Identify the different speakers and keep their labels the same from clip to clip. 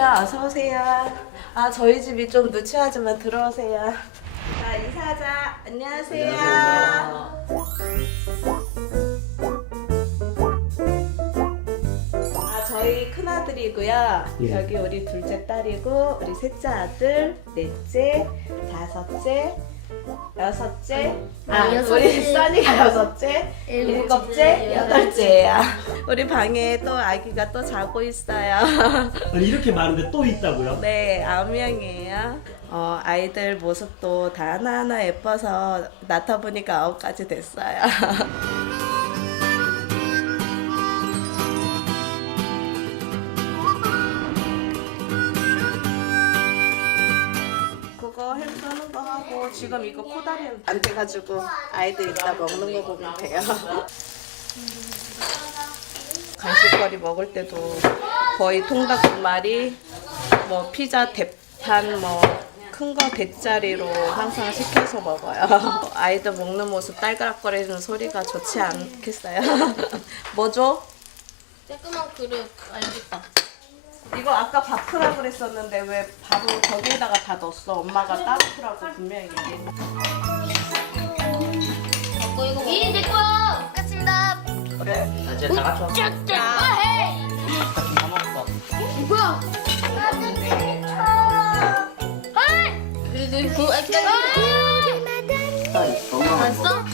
Speaker 1: 예, 안녕하세요. 어서 오세요. 아, 저희 집이 좀 누추하지만 들어오세요. 자, 이사자. 안녕하세요. 아, 저희 큰 아들이고요.
Speaker 2: 예.
Speaker 1: 여기 우리 둘째 딸이고, 우리 셋째 아들, 넷째, 다섯째, 여섯째, 아, 우리
Speaker 3: 여섯째.
Speaker 1: 써니가 여섯째,
Speaker 3: 일곱째,
Speaker 1: 일곱째, 여덟째예요. 우리 방에 또 아기가 또 자고 있어요.
Speaker 2: 아니 이렇게 많은데 또 있다고요?
Speaker 1: 네, 아홉 명이에요. 어, 아이들 모습도 다 하나하나 예뻐서 낳다 보니까 아홉 가지 됐어요. 지금 이거 코다리 안 돼가지고 아이들 이따 먹는 거 보면 돼요. 간식거리 먹을 때도 거의 통닭 두 마리, 뭐 피자 대판 뭐 큰 거 대짜리로 항상 시켜서 먹어요. 아이들 먹는 모습 딸그락거리는 소리가 좋지 않겠어요? 뭐 줘?
Speaker 3: 조그만 그릇 알겠다.
Speaker 1: 이거 아까 밥 프라고 그랬었는데 왜 밥을 거기에다가 다 넣었어? 엄마가 따로 프라고 분명히 얘기했는데.
Speaker 3: 갖고 이거 이내 거야. 먹겠습니다.
Speaker 1: 그래.
Speaker 4: 이제 다.
Speaker 3: 짝짝. 아 해.
Speaker 4: 다 먹었어.
Speaker 3: 뭐야? 그 액자. 봤어?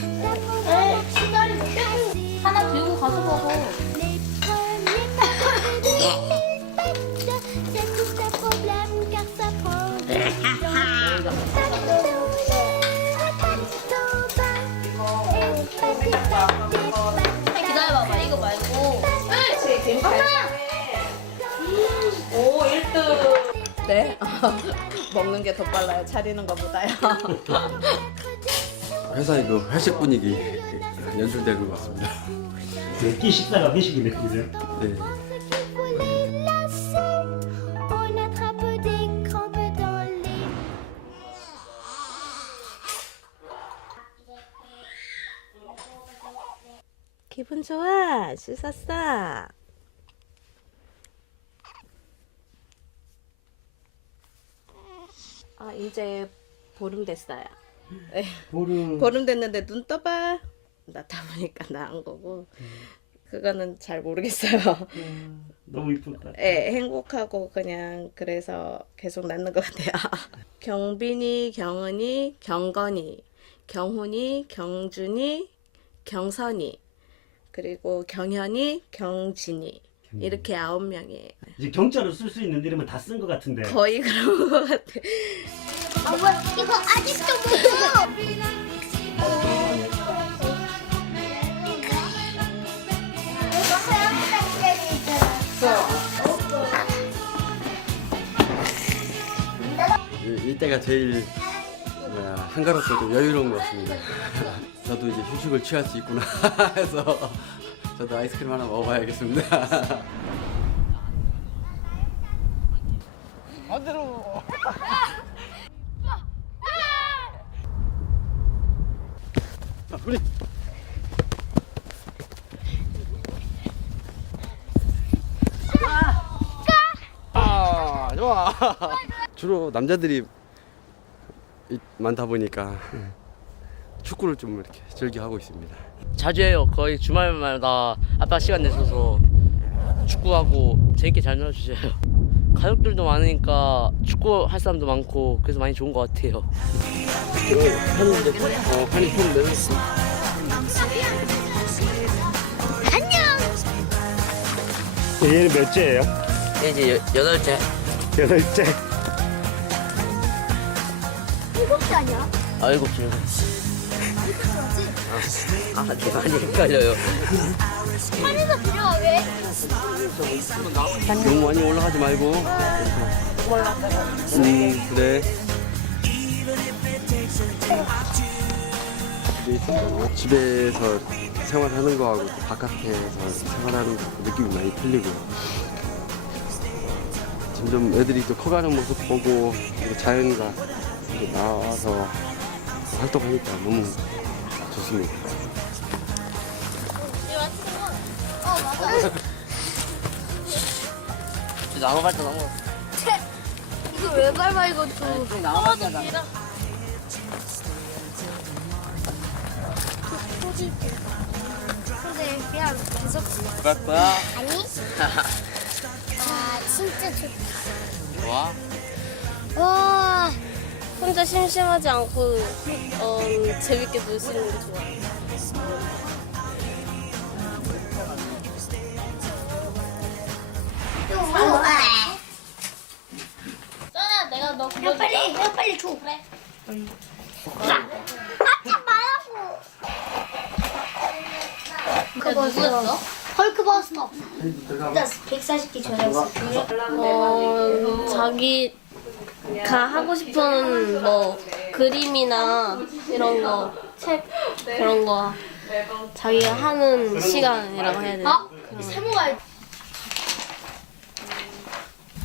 Speaker 3: 하나 들고 가서 먹어.
Speaker 1: 먹는 게 더 빨라요. 차리는 것보다요.
Speaker 5: 회사의 그 회식 분위기 연출되는 것 같습니다.
Speaker 2: 몇끼 식사가 회식이 몇 끼세요?
Speaker 5: 네.
Speaker 1: 기분 좋아. 씻었어. 이제 보름 됐어요. 네.
Speaker 2: 보름
Speaker 1: 보름 됐는데 눈 떠봐. 낳다 보니까 나은 거고. 그거는 잘 모르겠어요.
Speaker 2: 너무 이쁠 것 같아요.
Speaker 1: 예, 행복하고 그냥 그래서 계속 낳는 것 같아요. 경빈이, 경은이, 경건이, 경훈이, 경준이, 경선이, 그리고 경현이, 경진이 이렇게 아홉 명이에요.
Speaker 2: 이제 경자로 쓸 수 있는 이름은 다 쓴 것 같은데
Speaker 1: 거의 그런 것 같아.
Speaker 6: 아, 뭐야, 이거 아직도 못 이거 하얀색 있잖아.
Speaker 5: 이- 이때가 제일 뭐야, 한가롭고 좀 여유로운 것 같습니다. 저도 이제 휴식을 취할 수 있구나 해서 저도 아이스크림 하나 먹어봐야겠습니다. 우리 아 좋아 주로 남자들이 이- 많다 보니까 축구를 좀 이렇게 즐겨 하고 있습니다.
Speaker 4: 자주 해요. 거의 주말마다 아빠 시간 내셔서 축구하고 재밌게 잘 놀아주세요. 가족들도 많으니까 축구 할 사람도 많고 그래서 많이 좋은 것 같아요.
Speaker 5: 하는데 어 한이 편 내렸어.
Speaker 2: 얘는 몇째예요?
Speaker 4: 이제 여, 여덟째.
Speaker 2: 여덟째
Speaker 6: 일곱 시 아니야?
Speaker 4: 아 일곱 째 일곱. 아, 아, 네, 많이 헷갈려요.
Speaker 6: 한이가 필요하 왜?
Speaker 5: 너무 많이 올라가지 말고. 음 그래. 집에 있었잖아. 집에서 생활하는 거하고 또 바깥에서 생활하는 거 느낌이 많이 틀리고. 점점 애들이 또 커가는 모습 보고 그리고 자연과 이렇게 나와서 활동하니까 너무 좋습니다.
Speaker 6: 어, 맞아.
Speaker 4: 나무 밟다 나무.
Speaker 3: 이거 왜 밟아 이것도.
Speaker 4: 나무.
Speaker 6: 근데 그냥 계속
Speaker 4: 거야?
Speaker 6: 아니? 아 진짜 좋다.
Speaker 4: 좋아.
Speaker 3: 와 혼자 심심하지 않고 어, 재밌게 놀 수 있는 게 좋아요. 써나 내가 너 그거
Speaker 6: 빨리 야 빨리 줘. 그래. 하지 말라고.
Speaker 3: 그거 누구였어?
Speaker 6: 헐크버스터. 나 140개 전화했어.
Speaker 3: 어 자기 가 하고 싶은 뭐 그림이나 이런 거 책 그런 거 자기가 하는 시간이라고 해야 되나?
Speaker 6: 어? 세모가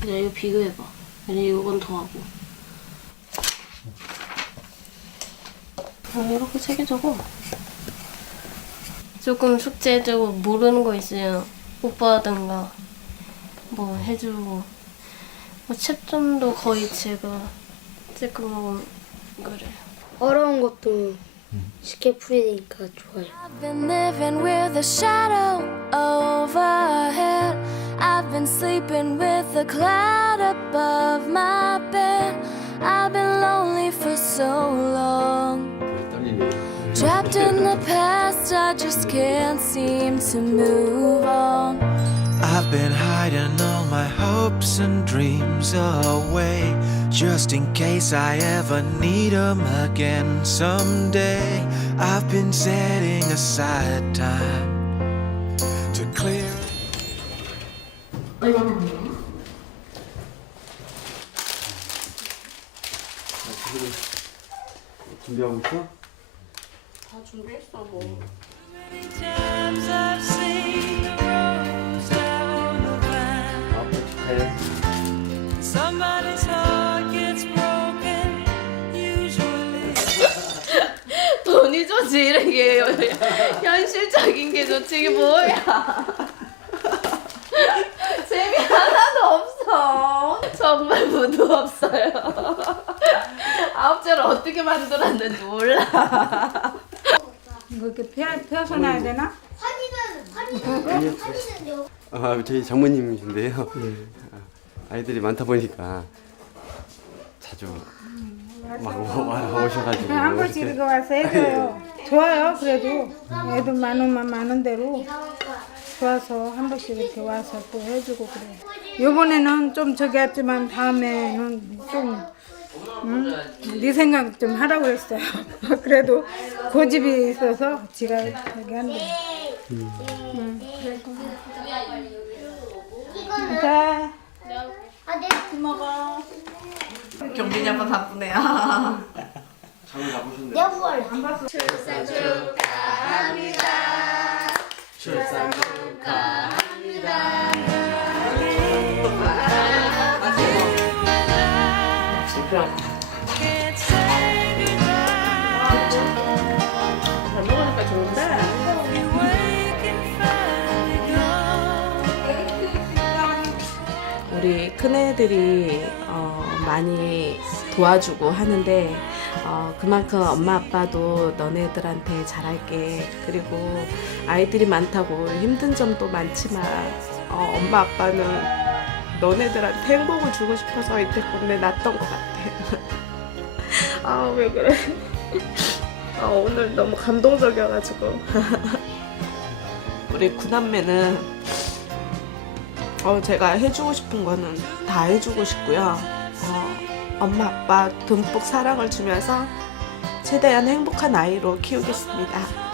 Speaker 3: 그냥 이거 비교해봐. 그냥 이건 더 하고. 어, 이렇게 적어. 조금 숙제해주고 모르는 거 있으면 오빠든가 뭐 해주고 뭐 채점도 거의 제가 조금 그래.
Speaker 6: 어려운 것도 쉽게 풀리니까 좋아요.
Speaker 7: I've been living with a shadow overhead. I've been sleeping with a cloud above my bed. I've been lonely for so long.
Speaker 5: 머리 떨리네요.
Speaker 7: Trapped in the past, I just can't seem to move on.
Speaker 8: I've been hiding all my hopes and dreams away just in case I ever need 'em again someday. I've been setting aside time to clear.
Speaker 5: 준비하고 있어?
Speaker 1: 다 준비했어 뭐. 좋지 이런 게 현실적인 게 좋지 이게 뭐야? 재미 하나도 없어. 정말 무도 없어요. 아홉째를 어떻게 만들었는지 몰라.
Speaker 9: 이거 이렇게 펴, 펴서 놔야 되나?
Speaker 6: 화니는 화니는 화니는 요.
Speaker 5: 아, 저희 장모님이신데요. 아, 아이들이 많다 보니까 자주 막 오- 오셔가지고
Speaker 9: 한 번씩 이렇게 와서 해줘요. 좋아요, 그래도. 애들 많으면 많은 대로 좋아서 한 번씩 이렇게 와서 또 해주고 그래. 요번에는 좀 저기 했지만 다음에는 좀, 응? 네 생각 좀 하라고 했어요. 그래도 고집이 있어서 지가 여기 한대. 응. 자.
Speaker 6: 아 내.
Speaker 1: 먹어 경빈이 아빠 바쁘네요
Speaker 5: 장을 잡으셨네.
Speaker 6: 내가
Speaker 8: wake and finally gone.
Speaker 1: 우리 큰애들이 어, 많이 도와주고 하는데 어, 그만큼 엄마 아빠도 너네들한테 잘할게. 그리고 아이들이 많다고 힘든 점도 많지만 어, 엄마 아빠는 너네들한테 행복을 주고 싶어서 이때까지 놨던 것 같아. 아 왜 그래? 아, 오늘 너무 감동적이어가지고. 우리 구남매는 어, 제가 해주고 싶은 거는 다 해주고 싶고요. 어, 엄마 아빠 듬뿍 사랑을 주면서 최대한 행복한 아이로 키우겠습니다.